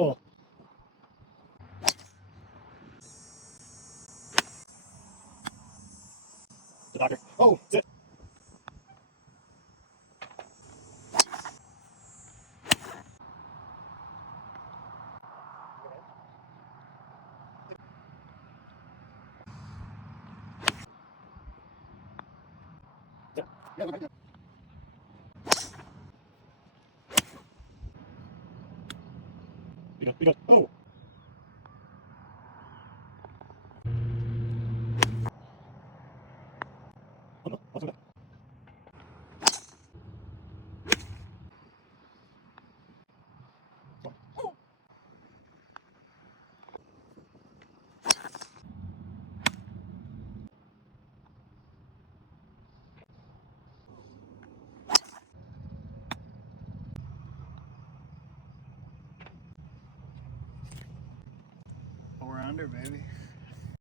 Oh, the doctor. Oh, sit. Sit. Yeah, look right there. Because, oh, oh no, what's that? Four under, baby.